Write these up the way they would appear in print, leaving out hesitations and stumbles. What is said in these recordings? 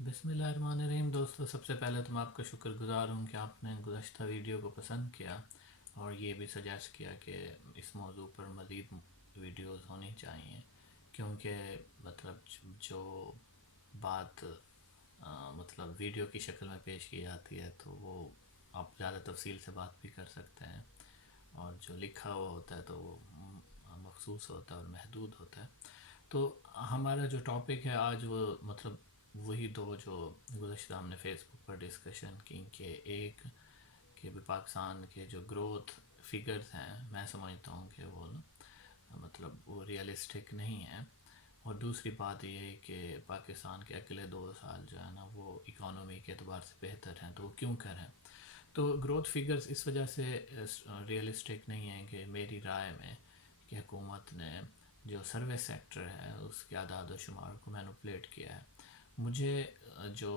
بسم اللہ الرحمن الرحیم دوستو، سب سے پہلے تو میں آپ کا شکر گزار ہوں کہ آپ نے گزشتہ ویڈیو کو پسند کیا اور یہ بھی سجیسٹ کیا کہ اس موضوع پر مزید ویڈیوز ہونی چاہیے، کیونکہ مطلب جو بات مطلب ویڈیو کی شکل میں پیش کی جاتی ہے تو وہ آپ زیادہ تفصیل سے بات بھی کر سکتے ہیں، اور جو لکھا ہوا ہوتا ہے تو وہ مخصوص ہوتا ہے اور محدود ہوتا ہے۔ تو ہمارا جو ٹاپک ہے آج وہ مطلب وہی دو جو گزشتہ ہم نے فیس بک پر ڈسکشن کی، کہ ایک کہ بھی پاکستان کے جو گروتھ فگرز ہیں میں سمجھتا ہوں کہ وہ مطلب وہ ریئلسٹک نہیں ہیں، اور دوسری بات یہ ہے کہ پاکستان کے اگلے 2 سال جو ہے نا وہ اکانومی کے اعتبار سے بہتر ہیں، تو وہ کیوں کر ہیں۔ تو گروتھ فگرز اس وجہ سے ریئلسٹک نہیں ہیں کہ میری رائے میں کہ حکومت نے جو سروس سیکٹر ہے اس کے اعداد و شمار کو مینوپولیٹ کیا ہے۔ مجھے جو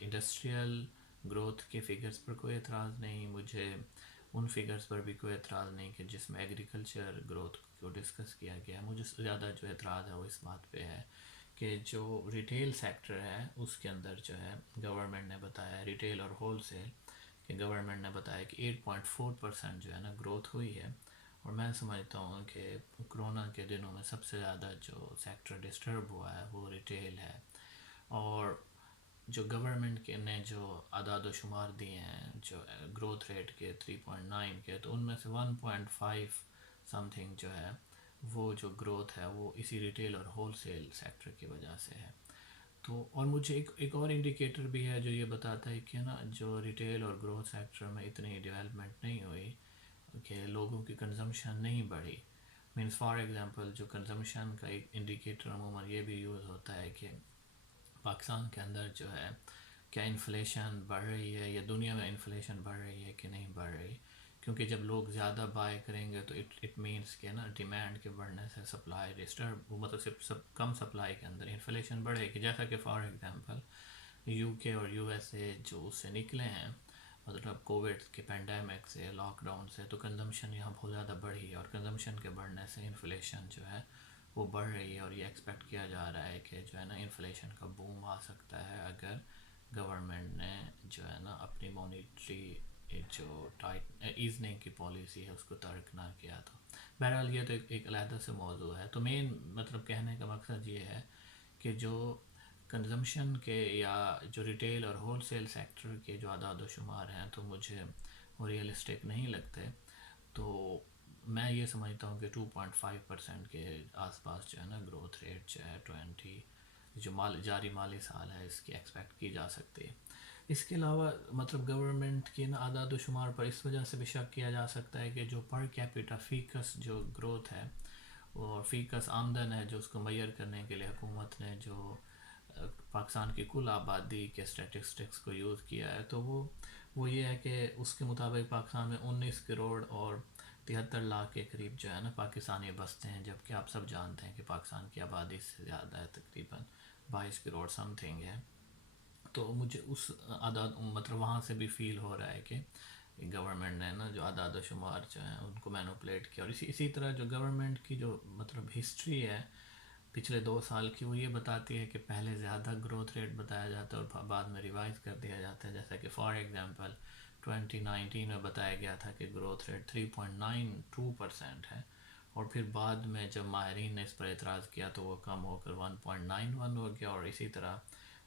انڈسٹریل گروتھ کے فگرز پر کوئی اعتراض نہیں، مجھے ان فگرز پر بھی کوئی اعتراض نہیں کہ جس میں ایگریکلچر گروتھ کو ڈسکس کیا گیا ہے۔ مجھے زیادہ جو اعتراض ہے وہ اس بات پہ ہے کہ جو ریٹیل سیکٹر ہے اس کے اندر جو ہے گورنمنٹ نے بتایا، ریٹیل اور ہول سیل کہ گورنمنٹ نے بتایا کہ 8.4% جو ہے نا گروتھ ہوئی ہے، اور میں سمجھتا ہوں کہ کرونا کے دنوں میں سب سے زیادہ جو سیکٹر ڈسٹرب ہوا ہے وہ ریٹیل ہے، اور جو گورنمنٹ کے نے جو اعداد و شمار دیے ہیں جو گروتھ ریٹ کے 3.9 کے، تو ان میں سے 1.5 سم تھنگ جو ہے وہ جو گروتھ ہے وہ اسی ریٹیل اور ہول سیل سیکٹر کی وجہ سے ہے۔ تو اور مجھے ایک اور انڈیکیٹر بھی ہے جو یہ بتاتا ہے کہ نا جو ریٹیل اور گروتھ سیکٹر میں اتنی ڈیولپمنٹ نہیں ہوئی کہ لوگوں کی کنزمپشن نہیں بڑھی۔ مینس فار ایگزامپل جو کنزمپشن کا ایک انڈیکیٹر عموماً یہ بھی یوز ہوتا ہے کہ پاکستان کے اندر جو ہے کیا انفلیشن بڑھ رہی ہے یا دنیا میں انفلیشن بڑھ رہی ہے کہ نہیں بڑھ رہی، کیونکہ جب لوگ زیادہ بائی کریں گے تو اٹ مینس کہ نا ڈیمانڈ کے بڑھنے سے سپلائی ڈسٹرب، مطلب کم سپلائی کے اندر انفلیشن بڑھے گی، جیسا کہ فار ایگزامپل یو کے اور یو ایس اے جو اس سے نکلے ہیں مطلب کووڈ کے پینڈیمک سے، لاک ڈاؤن سے، تو کنزمپشن یہاں بہت زیادہ بڑھی ہے، اور کنزمپشن کے بڑھنے سے انفلیشن جو ہے وہ بڑھ رہی ہے، اور یہ ایکسپیکٹ کیا جا رہا ہے کہ جو ہے نا انفلیشن کا بوم آ سکتا ہے اگر گورنمنٹ نے جو ہے نا اپنی مانیٹری جو ایزنگ کی پالیسی ہے اس کو ترک نہ کیا۔ تو بہرحال یہ تو ایک علیحدہ سے موضوع ہے۔ تو مین مطلب کہنے کا مقصد یہ ہے کہ جو کنزمپشن کے یا جو ریٹیل اور ہول سیل سیکٹر کے جو اعداد و شمار ہیں تو مجھے وہ ریئلسٹک نہیں لگتے۔ تو میں یہ سمجھتا ہوں کہ 2.5% کے آس پاس جو ہے نا گروتھ ریٹ جو ہے 20 جو جاری مالی سال ہے اس کی ایکسپیکٹ کی جا سکتی ہے۔ اس کے علاوہ مطلب گورنمنٹ کی نا اعداد و شمار پر اس وجہ سے بھی شک کیا جا سکتا ہے کہ جو پر کیپیٹا فیکس جو گروتھ ہے اور فیکس آمدن ہے جو اس کو میئر کرنے کے لیے حکومت نے جو پاکستان کی کل آبادی کے اسٹیٹسٹکس کو یوز کیا ہے، تو وہ یہ ہے کہ اس کے مطابق پاکستان میں 19 کروڑ اور 73 لاکھ کے قریب جو ہے نا پاکستانی بستے ہیں، جبکہ آپ سب جانتے ہیں کہ پاکستان کی آبادی سے زیادہ ہے، تقریباً 22 کروڑ سم تھنگ ہے۔ تو مجھے اس اعداد مطلب وہاں سے بھی فیل ہو رہا ہے کہ گورنمنٹ نے نا جو اعداد و شمار جو ہیں ان کو مینوپولیٹ کیا، اور اسی طرح جو گورنمنٹ کی جو مطلب ہسٹری ہے پچھلے 2 سال کی، وہ یہ بتاتی ہے کہ پہلے زیادہ گروتھ ریٹ بتایا جاتا ہے اور بعد میں ریوائز کر دیا جاتا ہے، جیسا کہ فار ایگزامپل 2019 میں بتایا گیا تھا کہ گروتھ ریٹ 3.92% ہے، اور پھر بعد میں جب ماہرین نے اس پر اعتراض کیا تو وہ کم ہو کر 1.91 ہو گیا، اور اسی طرح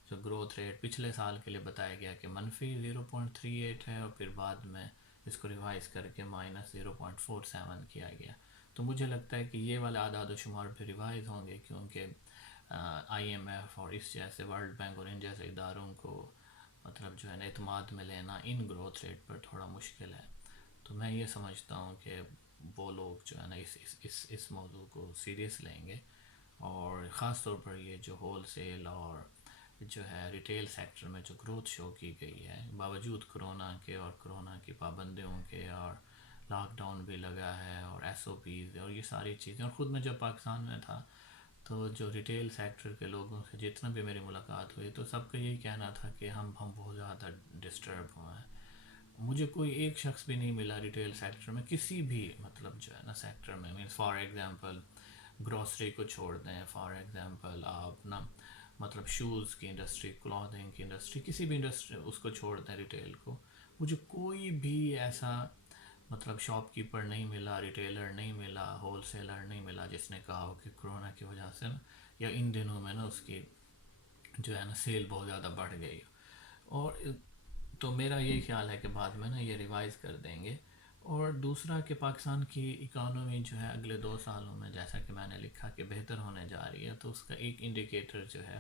جو گروتھ ریٹ پچھلے سال کے لیے بتایا گیا کہ -0.38 ہے، اور پھر بعد میں اس کو ریوائز کر کے -0.47 کیا گیا۔ تو مجھے لگتا ہے کہ یہ والے اعداد و شمار بھی ریوائز ہوں گے، کیونکہ آئی ایم ایف اور اس جیسے ورلڈ بینک اور ان جیسے اداروں کو مطلب جو ہے نا اعتماد میں لینا ان گروتھ ریٹ پر تھوڑا مشکل ہے۔ تو میں یہ سمجھتا ہوں کہ وہ لوگ جو ہے نا اس موضوع کو سیریس لیں گے، اور خاص طور پر یہ جو ہول سیل اور جو ہے ریٹیل سیکٹر میں جو گروتھ شو کی گئی ہے باوجود کرونا کے اور کرونا کی پابندیوں کے، اور لاک ڈاؤن بھی لگا ہے اور ایس او پیز اور یہ ساری چیزیں، اور خود میں جب پاکستان میں تھا تو جو ریٹیل سیکٹر کے لوگوں سے جتنا بھی میری ملاقات ہوئی تو سب کا یہی کہنا تھا کہ ہم بہت زیادہ ڈسٹرب ہوئے ہیں۔ مجھے کوئی ایک شخص بھی نہیں ملا ریٹیل سیکٹر میں کسی بھی مطلب جو ہے نا سیکٹر میں، مینس فار ایگزامپل گروسری کو چھوڑ دیں، فار ایگزامپل آپ نا مطلب شوز کی انڈسٹری، کلودنگ کی انڈسٹری، کسی بھی انڈسٹری اس کو چھوڑ دیں ریٹیل کو، مجھے کوئی بھی ایسا مطلب شاپ کیپر نہیں ملا، ریٹیلر نہیں ملا، ہول سیلر نہیں ملا جس نے کہا ہو کہ کرونا کی وجہ سے نا یا ان دنوں میں نا اس کی جو ہے نا سیل بہت زیادہ بڑھ گئی. اور تو میرا یہی خیال ہے کہ بعد میں نا یہ ریوائز کر دیں گے. اور دوسرا کہ پاکستان کی اکانومی جو ہے اگلے 2 سالوں میں جیسا کہ میں نے لکھا کہ بہتر ہونے جا رہی ہے، تو اس کا ایک انڈیکیٹر جو ہے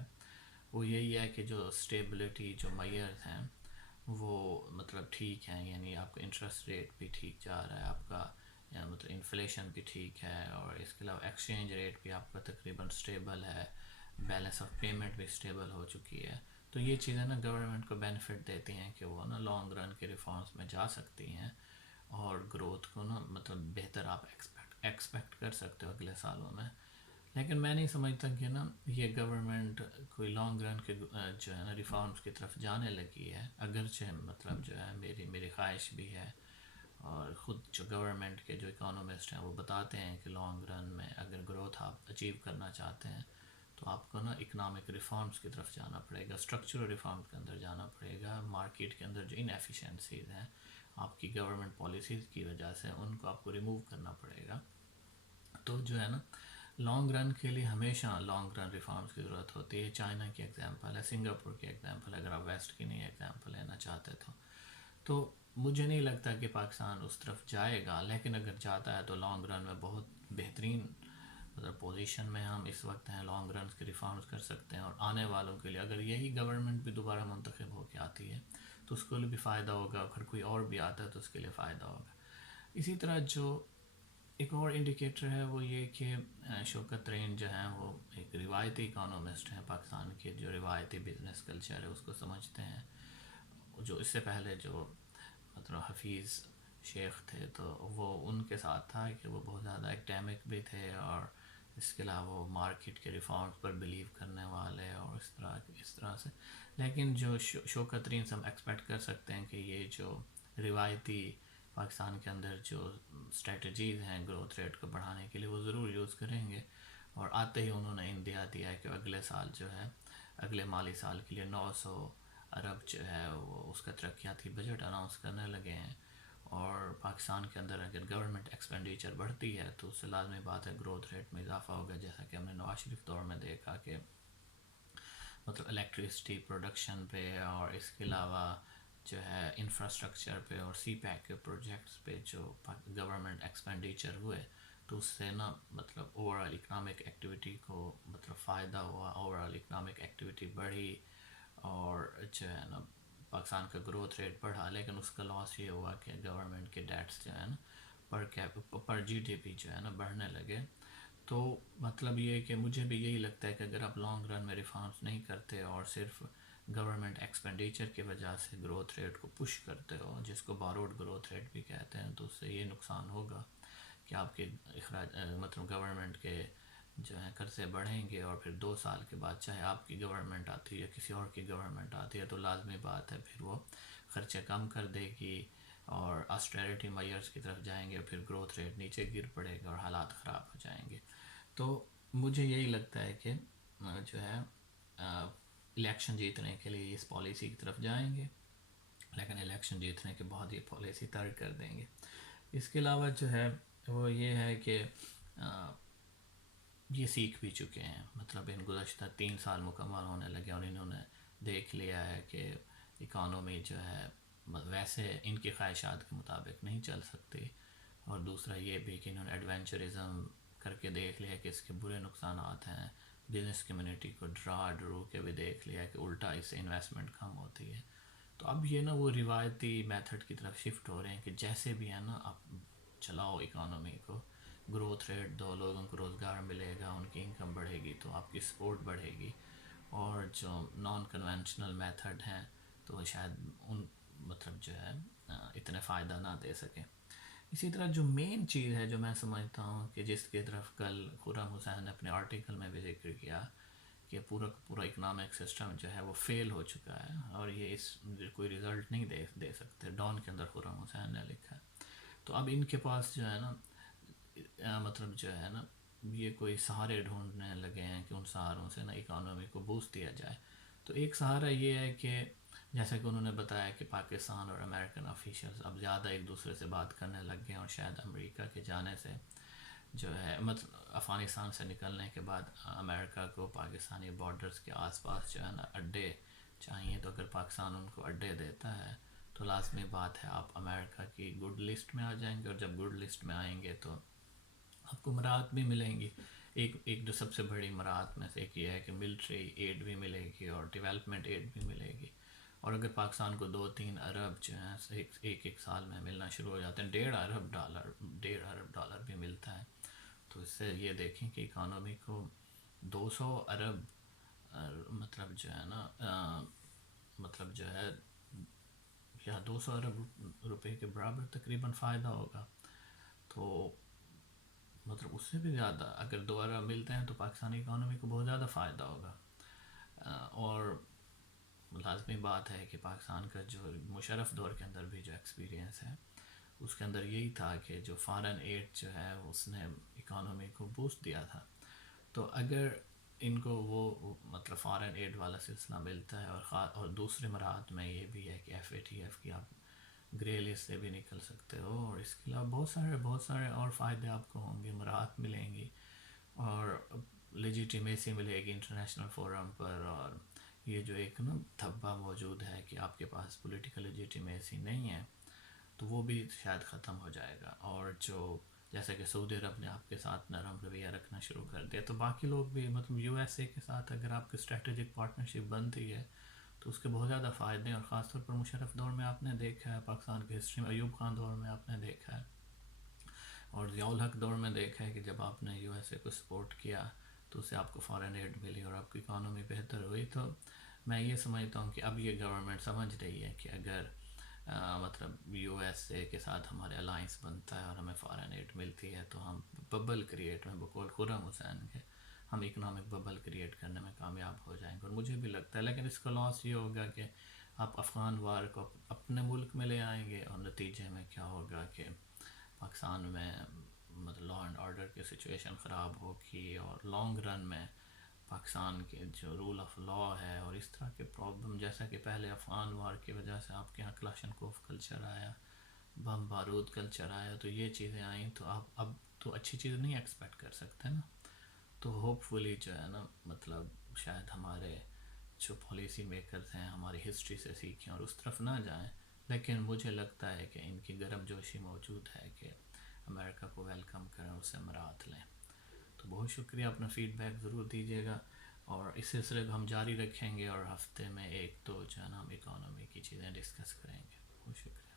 وہ یہی ہے کہ جو اسٹیبلٹی جو میئرز ہیں وہ مطلب ٹھیک ہیں، یعنی آپ کا انٹرسٹ ریٹ بھی ٹھیک جا رہا ہے، آپ کا مطلب انفلیشن بھی ٹھیک ہے، اور اس کے علاوہ ایکسچینج ریٹ بھی آپ کا تقریباً اسٹیبل ہے، بیلنس آف پیمنٹ بھی اسٹیبل ہو چکی ہے. تو یہ چیزیں نا گورنمنٹ کو بینیفٹ دیتی ہیں کہ وہ نا لانگ رن کے ریفارمز میں جا سکتی ہیں، اور گروتھ کو نا مطلب بہتر آپ ایکسپیکٹ کر سکتے ہو اگلے سالوں میں. لیکن میں نہیں سمجھتا کہ نا یہ گورنمنٹ کوئی لانگ رن کے جو ہے نا ریفارمز کی طرف جانے لگی ہے، اگرچہ مطلب جو ہے میری خواہش بھی ہے، اور خود جو گورنمنٹ کے جو اکانومسٹ ہیں وہ بتاتے ہیں کہ لانگ رن میں اگر گروتھ آپ اچیو کرنا چاہتے ہیں تو آپ کو نا اکنامک ریفارمز کی طرف جانا پڑے گا، اسٹرکچرل ریفارمز کے اندر جانا پڑے گا. مارکیٹ کے اندر جو انیفیشنسیز ہیں آپ کی گورنمنٹ پالیسیز کی وجہ سے ان کو آپ کو ریموو کرنا پڑے گا. تو جو ہے نا لانگ رن کے لیے ہمیشہ لانگ رن ریفارمز کی ضرورت ہوتی ہے. چائنا کی ایگزامپل ہے، سنگاپور کی ایگزامپل ہے، اگر آپ ویسٹ کی نہیں ایگزامپل لینا چاہتے تو مجھے نہیں لگتا کہ پاکستان اس طرف جائے گا، لیکن اگر جاتا ہے تو لانگ رن میں بہت بہترین مطلب پوزیشن میں ہم اس وقت ہیں، لانگ رنز کے ریفارمز کر سکتے ہیں. اور آنے والوں کے لیے اگر یہی گورنمنٹ بھی دوبارہ منتخب ہو کے آتی ہے تو اس کے لیے بھی فائدہ ہوگا، اگر کوئی اور بھی آتا ہے تو اس کے لیے فائدہ ہوگا. اسی طرح جو ایک اور انڈیکیٹر ہے وہ یہ کہ شوکت ترین جو ہیں وہ ایک روایتی اکانومسٹ ہیں، پاکستان کے جو روایتی بزنس کلچر ہے اس کو سمجھتے ہیں. جو اس سے پہلے جو مطلب حفیظ شیخ تھے تو وہ ان کے ساتھ تھا کہ وہ بہت زیادہ ایکڈیمک بھی تھے، اور اس کے علاوہ وہ مارکیٹ کے ریفارمز پر بلیو کرنے والے اور اس طرح سے. لیکن جو شوکت ترین سے ہم ایکسپیکٹ کر سکتے ہیں کہ یہ جو روایتی پاکستان کے اندر جو اسٹریٹجیز ہیں گروتھ ریٹ کو بڑھانے کے لیے وہ ضرور یوز کریں گے. اور آتے ہی انہوں نے اندیا دیا ہے کہ اگلے سال جو ہے اگلے مالی سال کے لیے 900 ارب جو ہے وہ اس کا ترقیاتی بجٹ اناؤنس کرنے لگے ہیں. اور پاکستان کے اندر اگر گورنمنٹ ایکسپینڈیچر بڑھتی ہے تو اس سے لازمی بات ہے گروتھ ریٹ میں اضافہ ہوگا، جیسا کہ ہم نے نواز شریف دور میں دیکھا کہ مطلب الیکٹریسٹی پروڈکشن پہ اور اس کے علاوہ جو ہے انفراسٹرکچر پہ اور سی پیک کے پروجیکٹس پہ جو گورنمنٹ ایکسپینڈیچر ہوئے تو اس سے نا مطلب اوور آل اکنامک ایکٹیویٹی کو مطلب فائدہ ہوا، اوور آل اکنامک ایکٹیویٹی بڑھی، اور جو ہے نا پاکستان کا گروتھ ریٹ بڑھا. لیکن اس کا لاس یہ ہوا کہ گورنمنٹ کے ڈیٹس جو ہے نا پر جی ڈی پی جو ہے نا بڑھنے لگے. تو مطلب یہ کہ مجھے بھی یہی لگتا ہے کہ اگر آپ لانگ رن میں ریفارمز نہیں کرتے اور صرف گورنمنٹ ایکسپینڈیچر کی وجہ سے گروتھ ریٹ کو پش کرتے ہو، جس کو باروڈ گروتھ ریٹ بھی کہتے ہیں، تو اس سے یہ نقصان ہوگا کہ آپ کے اخراج مطلب گورنمنٹ کے جو ہیں قرضے بڑھیں گے، اور پھر 2 سال کے بعد چاہے آپ کی گورنمنٹ آتی ہے یا کسی اور کی گورنمنٹ آتی ہے تو لازمی بات ہے پھر وہ خرچے کم کر دے گی اور آسٹریلٹی میئرز کی طرف جائیں گے، اور پھر گروتھ ریٹ نیچے گر پڑے گا اور حالات خراب ہو جائیں گے. تو مجھے یہی لگتا ہے کہ جو ہے الیکشن جیتنے کے لیے اس پالیسی کی طرف جائیں گے، لیکن الیکشن جیتنے کے بعد یہ پالیسی ترک کر دیں گے. اس کے علاوہ جو ہے وہ یہ ہے کہ یہ سیکھ بھی چکے ہیں، مطلب ان گزشتہ 3 سال مکمل ہونے لگے اور انہوں نے دیکھ لیا ہے کہ اکانومی جو ہے ویسے ان کی خواہشات کے مطابق نہیں چل سکتی. اور دوسرا یہ بھی کہ انہوں نے ایڈونچرزم کر کے دیکھ لیا کہ اس کے برے نقصانات ہیں، بزنس کمیونٹی کو ڈرو کے بھی دیکھ لیا کہ الٹا اس سے انویسٹمنٹ کم ہوتی ہے. تو اب یہ نا وہ روایتی میتھڈ کی طرف شفٹ ہو رہے ہیں کہ جیسے بھی ہے نا آپ چلاؤ اکانومی کو، گروتھ ریٹ دو، لوگوں کو روزگار ملے گا، ان کی انکم بڑھے گی تو آپ کی سپورٹ بڑھے گی. اور جو نان کنونشنل میتھڈ ہیں تو شاید ان مطلب جو ہے اتنے فائدہ نہ دے سکیں. اسی طرح جو مین چیز ہے جو میں سمجھتا ہوں کہ جس کی طرف کل خرم حسین نے اپنے آرٹیکل میں بھی ذکر کیا کہ پورا اکنامک سسٹم جو ہے وہ فیل ہو چکا ہے اور یہ اس کوئی رزلٹ نہیں دے سکتے. ڈان کے اندر خرم حسین نے لکھا ہے. تو اب ان کے پاس جو ہے نا مطلب جو ہے نا یہ کوئی سہارے ڈھونڈنے لگے ہیں کہ ان سہاروں سے نا اکانومی کو بوسٹ دیا جائے. تو ایک سہارا یہ ہے کہ جیسا کہ انہوں نے بتایا کہ پاکستان اور امریکن آفیشلز اب زیادہ ایک دوسرے سے بات کرنے لگ گئے ہیں، اور شاید امریکہ کے جانے سے جو ہے مطلب افغانستان سے نکلنے کے بعد امریکہ کو پاکستانی بارڈرز کے آس پاس جو ہے نا اڈے چاہیے. تو اگر پاکستان ان کو اڈے دیتا ہے تو لازمی بات ہے آپ امریکہ کی گڈ لسٹ میں آ جائیں گے، اور جب گڈ لسٹ میں آئیں گے تو آپ کو مراعات بھی ملیں گی. ایک جو سب سے بڑی مراعات میں سے ایک یہ ہے کہ ملٹری ایڈ بھی ملے گی اور ڈیولپمنٹ ایڈ بھی ملے گی. اور اگر پاکستان کو 2-3 ارب جو ہیں ایک سال میں ملنا شروع ہو جاتے ہیں، $1.5 ارب بھی ملتا ہے. تو اس سے یہ دیکھیں کہ اکانومی کو 200 ارب مطلب جو ہے نا مطلب جو ہے یا 200 ارب روپے کے برابر تقریباً فائدہ ہوگا. تو مطلب اس سے بھی زیادہ اگر 2 ارب ملتے ہیں تو پاکستانی اکانومی کو بہت زیادہ فائدہ ہوگا. اور لازمی بات ہے کہ پاکستان کا جو مشرف دور کے اندر بھی جو ایکسپیرینس ہے اس کے اندر یہی تھا کہ جو فارن ایڈ جو ہے اس نے اکانومی کو بوسٹ دیا تھا. تو اگر ان کو وہ مطلب فارن ایڈ والا سلسلہ ملتا ہے، اور دوسری مراحت میں یہ بھی ہے کہ FATF کی آپ گرے لسٹ سے بھی نکل سکتے ہو، اور اس کے علاوہ بہت سارے اور فائدے آپ کو ہوں گے، مراحت ملیں گی اور لیجیٹیمیسی ملے گی انٹرنیشنل فورم پر. اور یہ جو ایک نا دھبا موجود ہے کہ آپ کے پاس پولیٹیکل لیجیٹیمیسی نہیں ہے تو وہ بھی شاید ختم ہو جائے گا. اور جو جیسا کہ سعودی عرب نے آپ کے ساتھ نرم رویہ رکھنا شروع کر دیا، تو باقی لوگ بھی مطلب USA کے ساتھ اگر آپ کی اسٹریٹجک پارٹنرشپ بنتی ہے تو اس کے بہت زیادہ فائدے ہیں. اور خاص طور پر مشرف دور میں آپ نے دیکھا ہے، پاکستان کی ہسٹری میں ایوب خان دور میں آپ نے دیکھا ہے، اور ضیاء الحق دور میں دیکھا ہے کہ جب آپ نے USA کو سپورٹ کیا تو اس سے آپ کو فارن ایڈ ملی اور آپ کی اکانومی بہتر ہوئی. تو میں یہ سمجھتا ہوں کہ اب یہ گورنمنٹ سمجھ رہی ہے کہ اگر مطلب USA کے ساتھ ہمارے الائنس بنتا ہے اور ہمیں فارن ایڈ ملتی ہے تو ہم ببل کریٹ میں بقول خرم حسین کے ہم اکنامک ببل کریٹ کرنے میں کامیاب ہو جائیں گے. اور مجھے بھی لگتا ہے، لیکن اس کا لاس یہ ہوگا کہ آپ افغان وار کو اپنے ملک میں لے آئیں گے، اور نتیجے میں کیا ہوگا کہ پاکستان میں مطلب لا اینڈ آرڈر کی سچویشن خراب ہوگی، اور لانگ رن میں پاکستان کے جو رول آف لا ہے اور اس طرح کے پرابلم، جیسا کہ پہلے افغان وار کی وجہ سے آپ کے یہاں کلاشنکوف کلچر آیا، بم بارود کلچر آیا، تو یہ چیزیں آئیں تو آپ اب تو اچھی چیز نہیں ایکسپیکٹ کر سکتے نا. تو ہوپ فلی جو ہے نا مطلب شاید ہمارے جو پالیسی میکرز ہیں ہماری ہسٹری سے سیکھیں اور اس طرف نہ جائیں. لیکن مجھے لگتا ہے کہ ان کی گرم جوشی موجود ہے کہ امریکہ کو ویلکم کریں اور اسے مراعات لیں. تو بہت شکریہ، اپنا فیڈ بیک ضرور دیجیے گا، اور اس سلسلے کو ہم جاری رکھیں گے، اور ہفتے میں 1-2 جو ہے نا ہم اکانومی کی چیزیں ڈسکس کریں گے. بہت شکریہ.